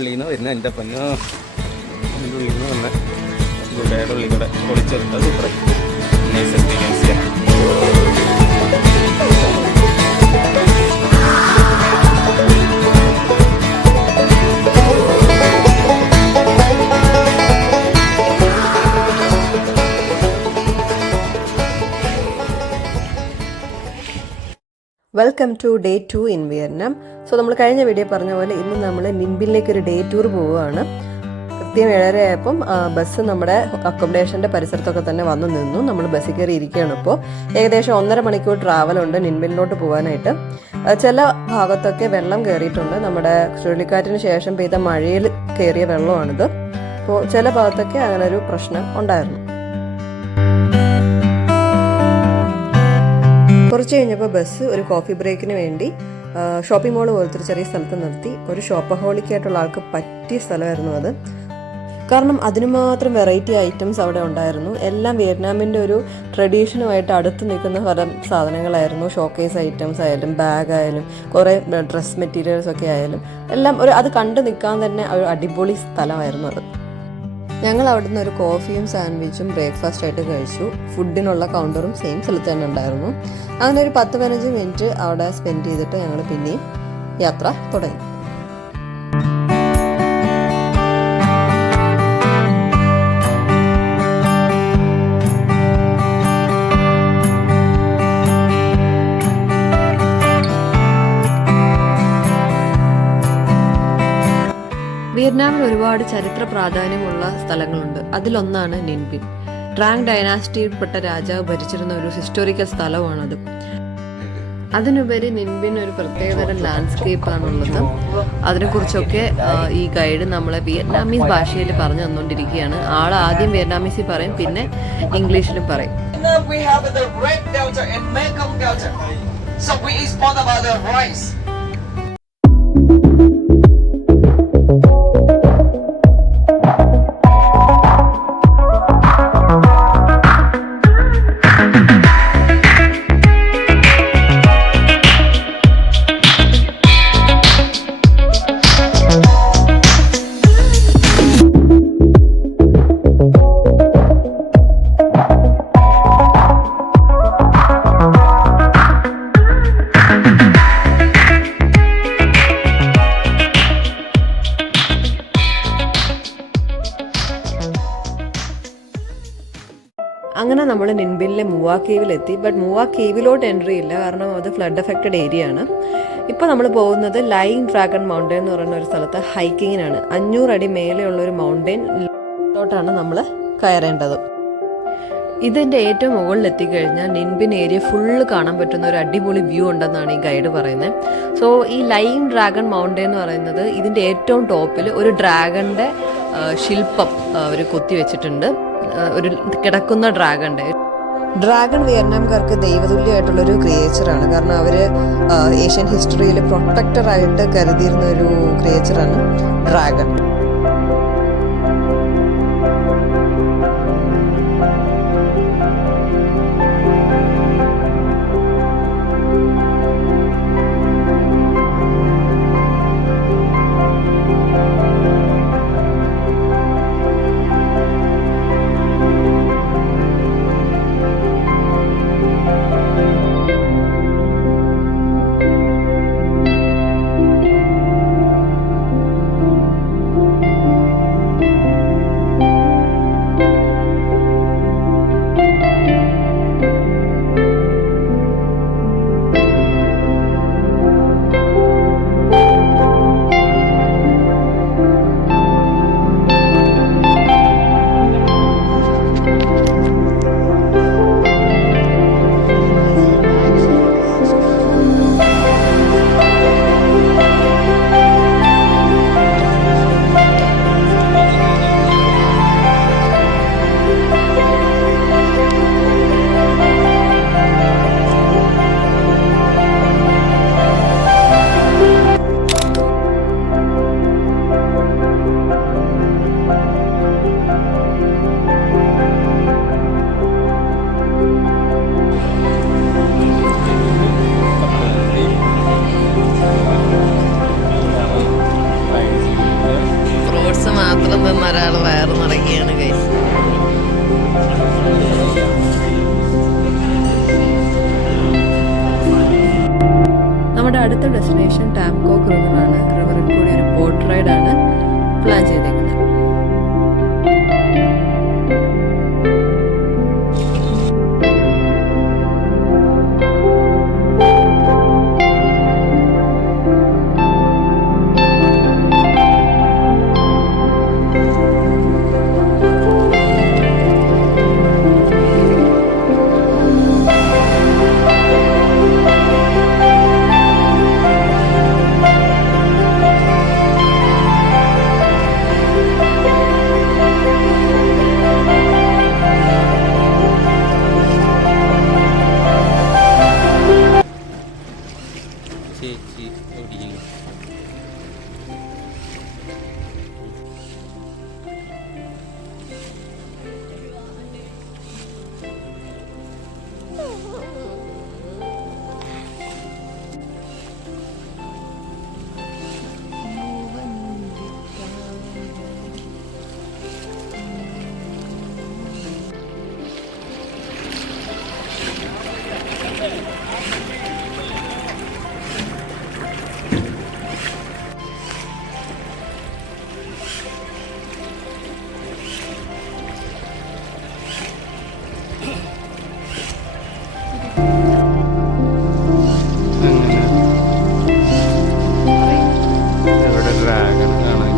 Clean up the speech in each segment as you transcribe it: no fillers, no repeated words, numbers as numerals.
ഉള്ളിന്ന് വരുന്ന എൻ്റെ പൊന്നോ എൻ്റെ ഉള്ളിൽ നിന്ന് വന്ന ഗുഡയുടെ ഉള്ളിൽ കൂടെ പൊളിച്ചെടുത്ത സൂപ്പർ നൈസ് എക്സ്പീരിയൻസ് ചെയ്യാം. Welcome to day 2 in Vietnam. So നമ്മൾ കഴിഞ്ഞ വീഡിയോ പറഞ്ഞ പോലെ ഇന്ന് നമ്മൾ നിംബിനിലേക്ക് ഒരു ഡേ ടൂർ പോവുകയാണ്. കൃത്യം 7:30 ആയപ്പം ബസ് നമ്മുടെ അക്കോമഡേഷൻ്റെ പരിസരത്തൊക്കെ തന്നെ വന്നു നിന്നു. നമ്മൾ ബസ്സിൽ കയറി ഇരിക്കുകയാണ്. ഇപ്പോൾ ഏകദേശം 1.5 മണിക്കൂർ ട്രാവലുണ്ട് നിംബിനിലോട്ട് പോകാനായിട്ട്. ചില ഭാഗത്തൊക്കെ വെള്ളം കയറിയിട്ടുണ്ട്. നമ്മുടെ ചുഴലിക്കാറ്റിന് ശേഷം പെയ്ത മഴയിൽ കയറിയ വെള്ളമാണിത്. അപ്പോൾ ചില ഭാഗത്തൊക്കെ അങ്ങനെ ഒരു പ്രശ്നം ഉണ്ടായിരുന്നു. കുറച്ച് കഴിഞ്ഞപ്പോൾ ബസ് ഒരു കോഫി ബ്രേക്കിന് വേണ്ടി ഷോപ്പിംഗ് മോൾ പോലത്തെ ഒരു ചെറിയ സ്ഥലത്ത് നിർത്തി. ഒരു ഷോപ്പഹോളിക്കായിട്ടുള്ള ആൾക്ക് പറ്റിയ സ്ഥലമായിരുന്നു അത്. കാരണം അതിന് മാത്രം വെറൈറ്റി ഐറ്റംസ് അവിടെ ഉണ്ടായിരുന്നു. എല്ലാം വിയറ്റ്നാമിൻ്റെ ഒരു ട്രഡീഷനുമായിട്ട് അടുത്ത് നിൽക്കുന്ന പല സാധനങ്ങളായിരുന്നു. ഷോക്കേസ് ഐറ്റംസ് ആയാലും ബാഗ് ആയാലും കുറേ ഡ്രസ് മെറ്റീരിയൽസ് ഒക്കെ ആയാലും എല്ലാം അത് കണ്ടു നിൽക്കാൻ തന്നെ ഒരു അടിപൊളി സ്ഥലമായിരുന്നു അത്. ഞങ്ങൾ അവിടുന്ന് ഒരു കോഫിയും സാൻഡ്വിച്ചും ബ്രേക്ക്ഫാസ്റ്റ് ആയിട്ട് കഴിച്ചു. ഫുഡിനുള്ള കൗണ്ടറും സെയിം സ്ഥലത്ത് തന്നെ ഉണ്ടായിരുന്നു. അങ്ങനെ ഒരു 10-15 മിനിറ്റ് അവിടെ സ്പെൻഡ് ചെയ്തിട്ട് ഞങ്ങൾ പിന്നെയും യാത്ര തുടങ്ങി. വിയറ്റ്നാമിൽ ഒരുപാട് ചരിത്ര പ്രാധാന്യമുള്ള സ്ഥലങ്ങളുണ്ട്. അതിലൊന്നാണ് നിൻബിൻ. ട്രാങ് ഡൈനാസ്റ്റിയിൽപ്പെട്ട രാജാവ് ഭരിച്ചിരുന്ന ഒരു ഹിസ്റ്റോറിക്കൽ സ്ഥലമാണത്. അതിനുപരി നിൻബിൻ ഒരു പ്രത്യേകതരം ലാൻഡ്സ്കേപ്പാണുള്ളത്. അതിനെക്കുറിച്ചൊക്കെ ഈ ഗൈഡ് നമ്മളെ വിയറ്റ്നാമീസ് ഭാഷയിൽ പറഞ്ഞു തന്നുകൊണ്ടിരിക്കുകയാണ്. ആൾ ആദ്യം വിയറ്റ്നാമീസിൽ പറയും, പിന്നെ ഇംഗ്ലീഷിലും പറയും. അങ്ങനെ നമ്മൾ നിൻബിനിലെ മുവാ കേവിലെത്തി. ബട്ട് മുവാ കേവിലോട്ട് എൻട്രി ഇല്ല, കാരണം അത് ഫ്ലഡ് എഫക്റ്റഡ് ഏരിയ ആണ്. ഇപ്പോൾ നമ്മൾ പോകുന്നത് ലൈങ് ഡ്രാഗൺ മൗണ്ടെയിൻ എന്ന് പറയുന്ന ഒരു സ്ഥലത്ത് ഹൈക്കിങ്ങിനാണ്. 500 അടി മേലെയുള്ള ഒരു മൗണ്ടെയിനിലോട്ടാണ് നമ്മൾ കയറേണ്ടത്. ഇതിൻ്റെ ഏറ്റവും മുകളിൽ എത്തിക്കഴിഞ്ഞാൽ നിൻബിൻ ഏരിയ ഫുള്ള് കാണാൻ പറ്റുന്ന ഒരു അടിപൊളി വ്യൂ ഉണ്ടെന്നാണ് ഈ ഗൈഡ് പറയുന്നത്. സോ ഈ ലൈങ് ഡ്രാഗൺ മൗണ്ടെയിൻ എന്ന് പറയുന്നത് ഇതിൻ്റെ ഏറ്റവും ടോപ്പിൽ ഒരു ഡ്രാഗണിൻ്റെ ശില്പം അവർ കൊത്തി വെച്ചിട്ടുണ്ട്. ഒരു കിടക്കുന്ന ഡ്രാഗൺ വിയറ്റ്നാംകാർക്ക് ദൈവതുല്യമായിട്ടുള്ളൊരു ക്രിയേച്ചറാണ്. കാരണം അവർ ഏഷ്യൻ ഹിസ്റ്ററിയിൽ പ്രൊട്ടക്ടറായിട്ട് കരുതിയിരുന്ന ഒരു ക്രിയേച്ചറാണ് ഡ്രാഗൺ. നിന്ന് ഒരാൾ വയറ് നിറങ്ങിയാണ് ഗൈസ്. നമ്മുടെ അടുത്ത ഡെസ്റ്റിനേഷൻ ടാംകോക്ക് റിവറാണ്. റിവറിൽ കൂടി ഒരു ബോട്ട് റൈഡാണ് പ്ലാൻ ചെയ്തേക്കുന്നത്. ചേച്ചി ഓടിക്കുന്നു. ഇവിടെ ഡ്രാഗൺ കാണാൻ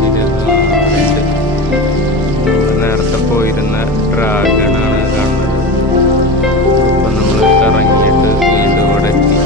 നേരത്തെ പോയിരുന്ന ഡ്രാഗണാണ് കാണുന്നത്. അപ്പൊ നമ്മൾ കറങ്ങിയിട്ട് വീണ്ടും ഇവിടെ എത്തി.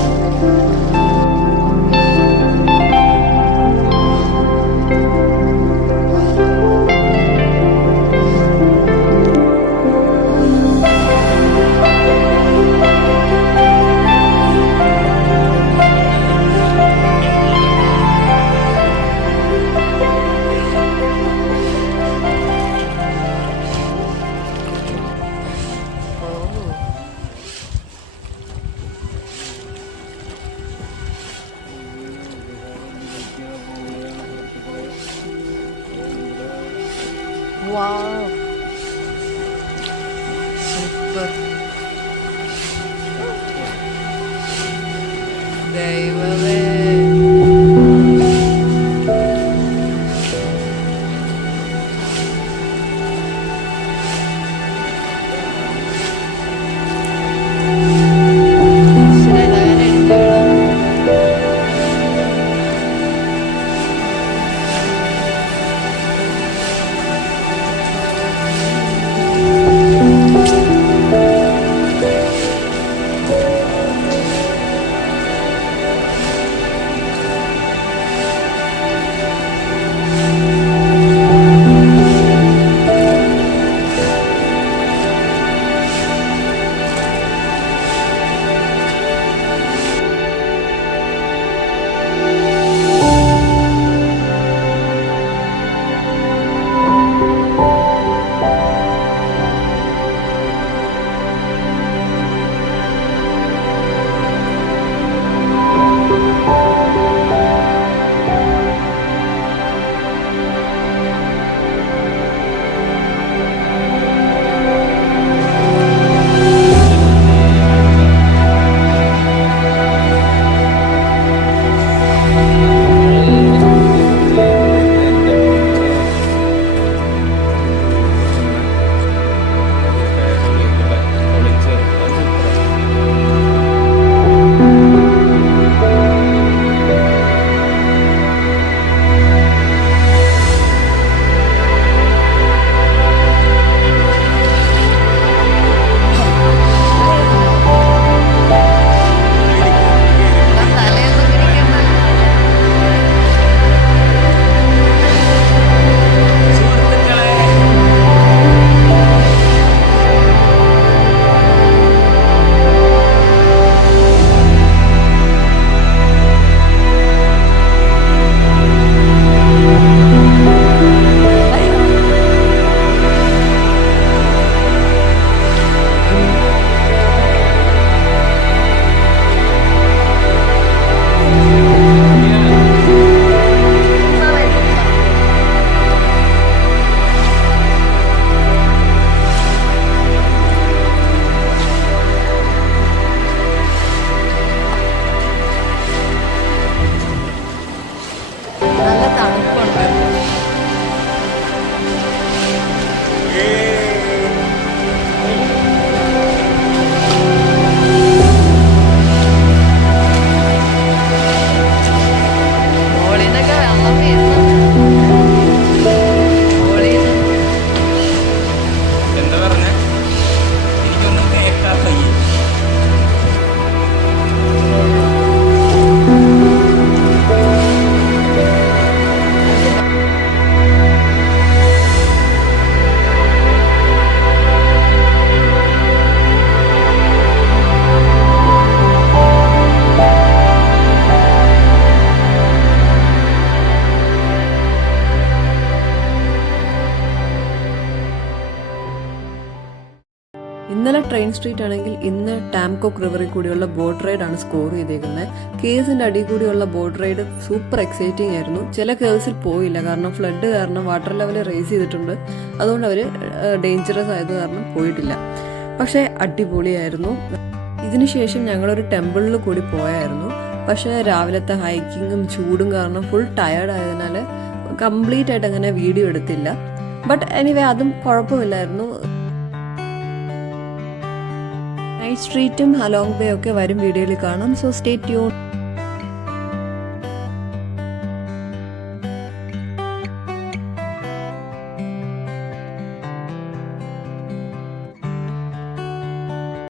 Wow. Super. ദൈവമേ. ഇന്നലെ ട്രെയിൻ സ്ട്രീറ്റ് ആണെങ്കിൽ ഇന്ന് ടാംകോക്ക് റിവറിൽ കൂടിയുള്ള ബോട്ട് റൈഡാണ് സ്കോർ ചെയ്തേക്കുന്നത്. കേവ്സിൻ്റെ അടിയിൽ കൂടിയുള്ള ബോട്ട് റൈഡ് സൂപ്പർ എക്സൈറ്റിംഗ് ആയിരുന്നു. ചില കേവ്സിൽ പോയില്ല, കാരണം ഫ്ലഡ് കാരണം വാട്ടർ ലെവൽ റേസ് ചെയ്തിട്ടുണ്ട്. അതുകൊണ്ട് അവർ ഡേഞ്ചറസ് ആയത് കാരണം പോയിട്ടില്ല. പക്ഷേ അടിപൊളിയായിരുന്നു. ഇതിനുശേഷം ഞങ്ങളൊരു ടെമ്പിളിൽ കൂടി പോയായിരുന്നു. പക്ഷേ രാവിലത്തെ ഹൈക്കിങ്ങും ചൂടും കാരണം ഫുൾ ടയേർഡ് ആയതിനാൽ കംപ്ലീറ്റ് ആയിട്ട് അങ്ങനെ വീഡിയോ എടുത്തില്ല. ബട്ട് എനിവേ അതും കുഴപ്പമില്ലായിരുന്നു. നൈറ്റ് സ്ട്രീറ്റും ഹലോങ് ബേ ഒക്കെ വരും വീഡിയോയിൽ കാണാം. So stay tune.